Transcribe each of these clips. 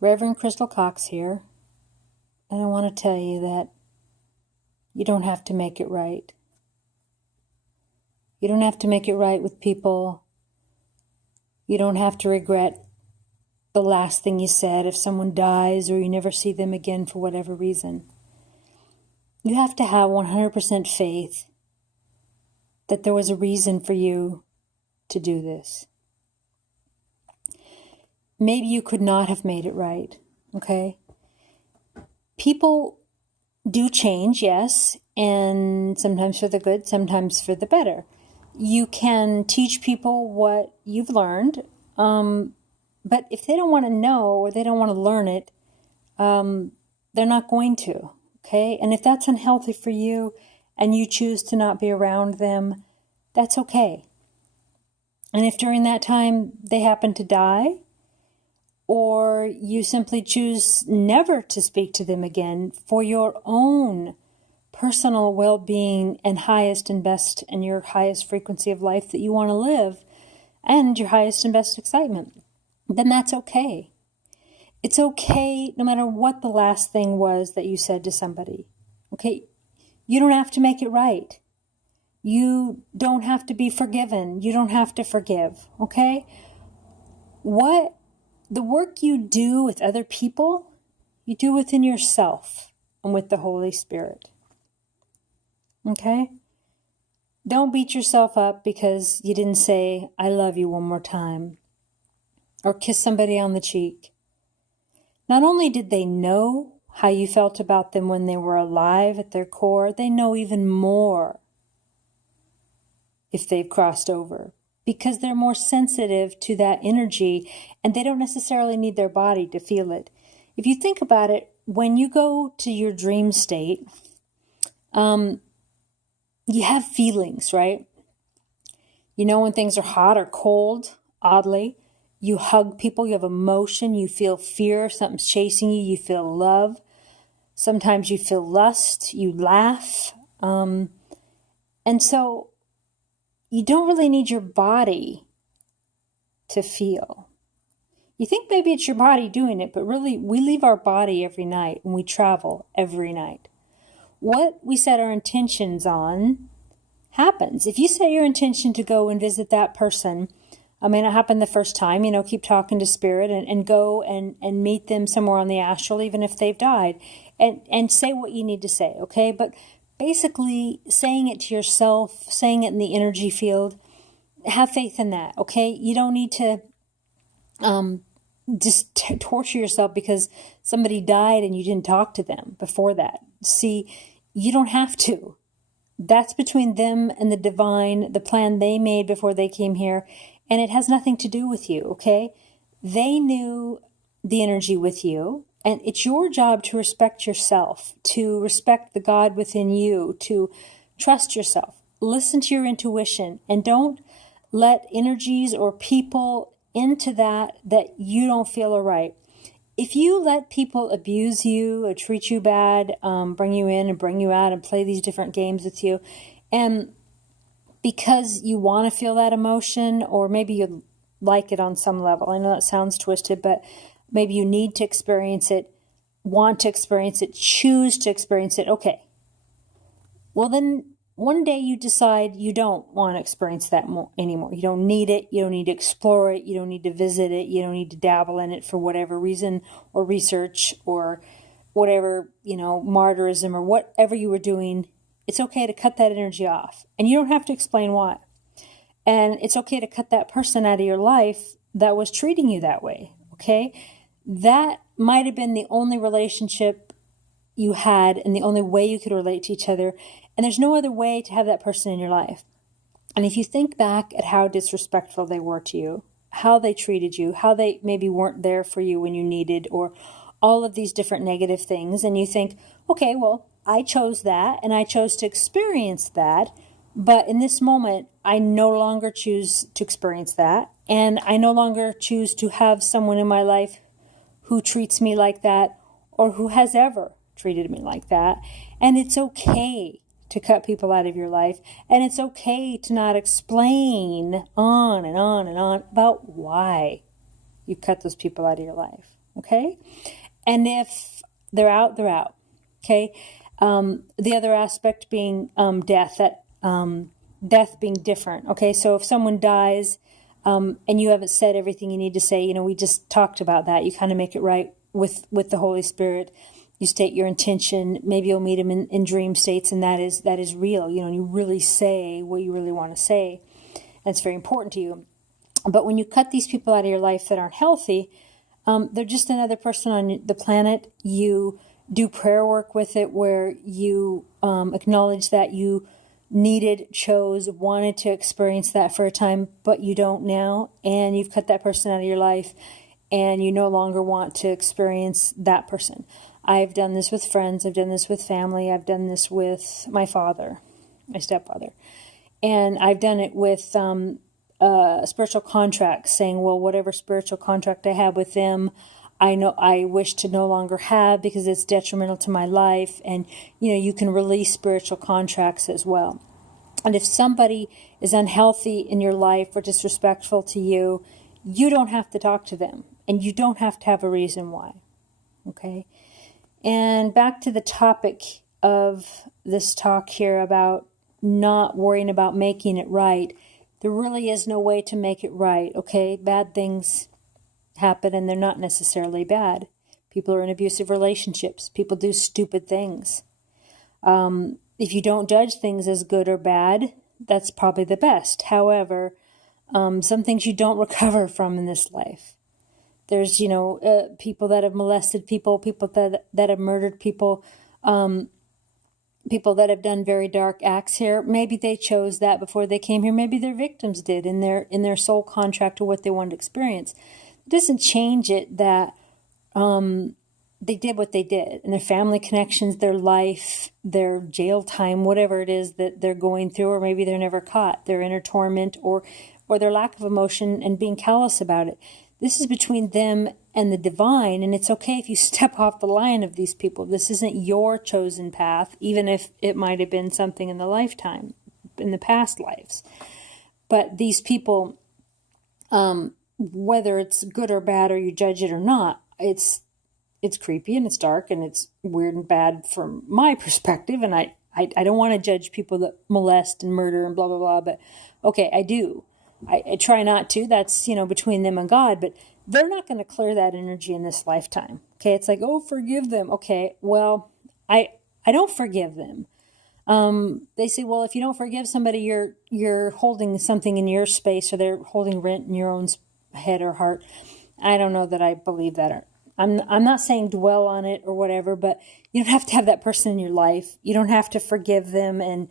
Reverend Crystal Cox here, and I want to tell you that you don't have to make it right. You don't have to make it right with people. You don't have to regret the last thing you said if someone dies or you never see them again for whatever reason. You have to have 100% faith that there was a reason for you to do this. Maybe you could not have made it right, okay? People do change, yes, and sometimes for the good, sometimes for the better. You can teach people what you've learned, but if they don't want to know or they don't want to learn it, they're not going to, okay? And if that's unhealthy for you and you choose to not be around them, that's okay. And if during that time they happen to die, or you simply choose never to speak to them again for your own personal well-being and highest and best and your highest frequency of life that you want to live and your highest and best excitement, then that's okay. It's okay no matter what the last thing was that you said to somebody. Okay? You don't have to make it right. You don't have to be forgiven. You don't have to forgive. Okay? The work you do with other people, you do within yourself and with the Holy Spirit. Okay? Don't beat yourself up because you didn't say, I love you one more time. Or kiss somebody on the cheek. Not only did they know how you felt about them when they were alive at their core, they know even more if they've crossed over. Because they're more sensitive to that energy and they don't necessarily need their body to feel it. If you think about it, when you go to your dream state, you have feelings, right? You know when things are hot or cold, oddly. You hug people, you have emotion, you feel fear, something's chasing you, you feel love. Sometimes you feel lust, you laugh. And so you don't really need your body to feel. You think maybe it's your body doing it, but really we leave our body every night and we travel every night. What we set our intentions on happens. If you set your intention to go and visit that person, it may not happen the first time, keep talking to spirit and go and meet them somewhere on the astral, even if they've died, and say what you need to say, okay? But basically, saying it to yourself, saying it in the energy field, have faith in that, okay? You don't need to just torture yourself because somebody died and you didn't talk to them before that. See, you don't have to. That's between them and the divine, the plan they made before they came here, and it has nothing to do with you, okay? They knew the energy with you. And it's your job to respect yourself, to respect the God within you, to trust yourself, listen to your intuition, and don't let energies or people into that you don't feel are right. If you let people abuse you or treat you bad, bring you in and bring you out and play these different games with you, and because you want to feel that emotion, or maybe you like it on some level, I know that sounds twisted, but maybe you need to experience it, want to experience it, choose to experience it. Okay. Well, then one day you decide you don't want to experience that anymore. You don't need it. You don't need to explore it. You don't need to visit it. You don't need to dabble in it for whatever reason or research or whatever, martyrism or whatever you were doing. It's okay to cut that energy off. And you don't have to explain why. And it's okay to cut that person out of your life that was treating you that way. Okay? That might have been the only relationship you had and the only way you could relate to each other. And there's no other way to have that person in your life. And if you think back at how disrespectful they were to you, how they treated you, how they maybe weren't there for you when you needed, or all of these different negative things, and you think, okay, well, I chose that and I chose to experience that. But in this moment, I no longer choose to experience that. And I no longer choose to have someone in my life who treats me like that or who has ever treated me like that. And it's okay to cut people out of your life. And it's okay to not explain on and on and on about why you cut those people out of your life. Okay. And if they're out, they're out. Okay. The other aspect being death, death being different. Okay. So if someone dies and you haven't said everything you need to say, we just talked about that. You kind of make it right with the Holy Spirit. You state your intention. Maybe you'll meet him in dream states, and that is real. And you really say what you really want to say. And it's very important to you. But when you cut these people out of your life that aren't healthy, they're just another person on the planet. You do prayer work with it where you acknowledge that you wanted to experience that for a time, but you don't now. And you've cut that person out of your life, and you no longer want to experience that person. I've done this with friends. I've done this with family. I've done this with my father, my stepfather. And I've done it with spiritual contracts, saying, well, whatever spiritual contract I have with them, I know I wish to no longer have because it's detrimental to my life. And, you can release spiritual contracts as well. And if somebody is unhealthy in your life or disrespectful to you, you don't have to talk to them, and you don't have to have a reason why. Okay? And back to the topic of this talk here about not worrying about making it right. There really is no way to make it right, okay? Bad things happen, and they're not necessarily bad. People are in abusive relationships. People do stupid things. If you don't judge things as good or bad, that's probably the best. However, some things you don't recover from in this life. There's, people that have molested people that have murdered people, people that have done very dark acts here. Maybe they chose that before they came here. Maybe their victims did in their soul contract to what they wanted to experience. It doesn't change it that they did what they did, and their family connections, their life, their jail time, whatever it is that they're going through, or maybe they're never caught, their inner torment, or their lack of emotion and being callous about it. This is between them and the divine, and it's okay if you step off the line of these people. This isn't your chosen path, even if it might have been something in the lifetime, in the past lives. But these people, whether it's good or bad, or you judge it or not, it's creepy and it's dark and it's weird and bad from my perspective. And I don't want to judge people that molest and murder and blah, blah, blah. But okay, I do. I try not to. That's, between them and God. But they're not going to clear that energy in this lifetime. Okay, it's like, oh, forgive them. Okay, well, I don't forgive them. They say, well, if you don't forgive somebody, you're holding something in your space, or they're holding rent in your own head or heart. I don't know that I believe that. I'm not saying dwell on it or whatever, but you don't have to have that person in your life. You don't have to forgive them. And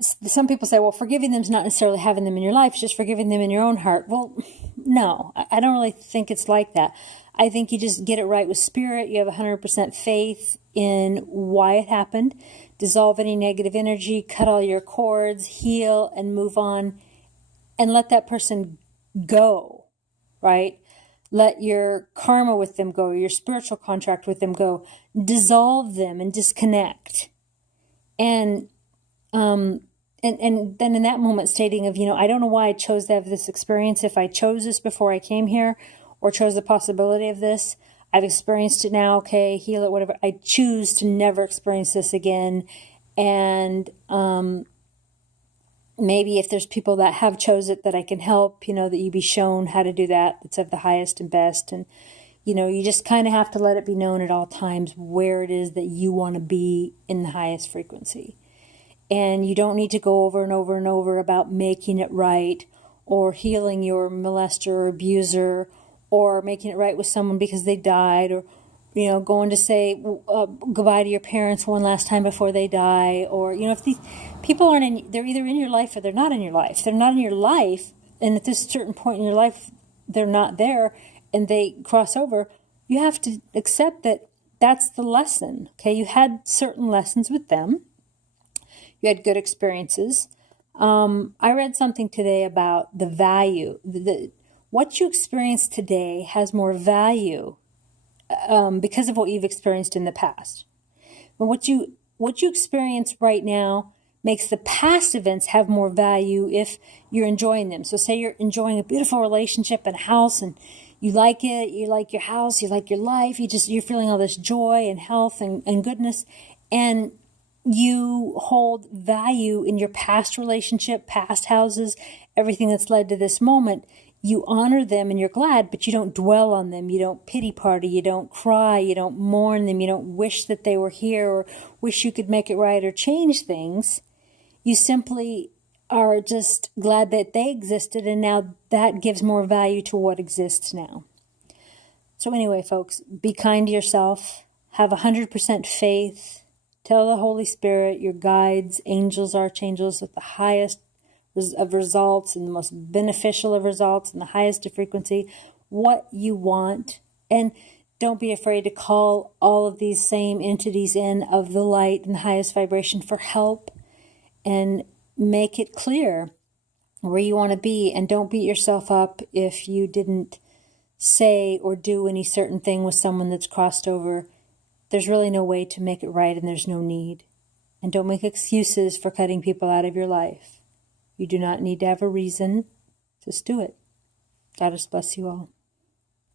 some people say, well, forgiving them is not necessarily having them in your life, it's just forgiving them in your own heart. Well, no, I don't really think it's like that. I think you just get it right with spirit. You have 100% faith in why it happened. Dissolve any negative energy, cut all your cords, heal, and move on, and let that person go, right? Let your karma with them go, your spiritual contract with them go. Dissolve them and disconnect. And then in that moment stating of, I don't know why I chose to have this experience. If I chose this before I came here, or chose the possibility of this, I've experienced it now. Okay, heal it, whatever. I choose to never experience this again. And maybe if there's people that have chose it that I can help, that you be shown how to do that. It's of the highest and best. And, you just kind of have to let it be known at all times where it is that you want to be in the highest frequency. And you don't need to go over and over and over about making it right, or healing your molester or abuser, or making it right with someone because they died, or, going to say goodbye to your parents one last time before they die. Or, if these people aren't they're either in your life or they're not in your life. If they're not in your life, and at this certain point in your life, they're not there and they cross over, you have to accept that that's the lesson. Okay. You had certain lessons with them. You had good experiences. I read something today about the value. What you experience today has more value because of what you've experienced in the past. But what you experience right now makes the past events have more value if you're enjoying them. So say you're enjoying a beautiful relationship and a house, and you like it, you like your house, you like your life, you're feeling all this joy and health and goodness, and you hold value in your past relationship, past houses, everything that's led to this moment. You honor them and you're glad, but you don't dwell on them. You don't pity party. You don't cry. You don't mourn them. You don't wish that they were here or wish you could make it right or change things. You simply are just glad that they existed, and now that gives more value to what exists now. So anyway, folks, be kind to yourself. Have 100% faith. Tell the Holy Spirit, your guides, angels, archangels, at the highest of results and the most beneficial of results and the highest of frequency, what you want. And don't be afraid to call all of these same entities in of the light and the highest vibration for help, and make it clear where you want to be. And don't beat yourself up if you didn't say or do any certain thing with someone that's crossed over. There's really no way to make it right, and there's no need. And don't make excuses for cutting people out of your life. You do not need to have a reason. Just do it. God bless you all.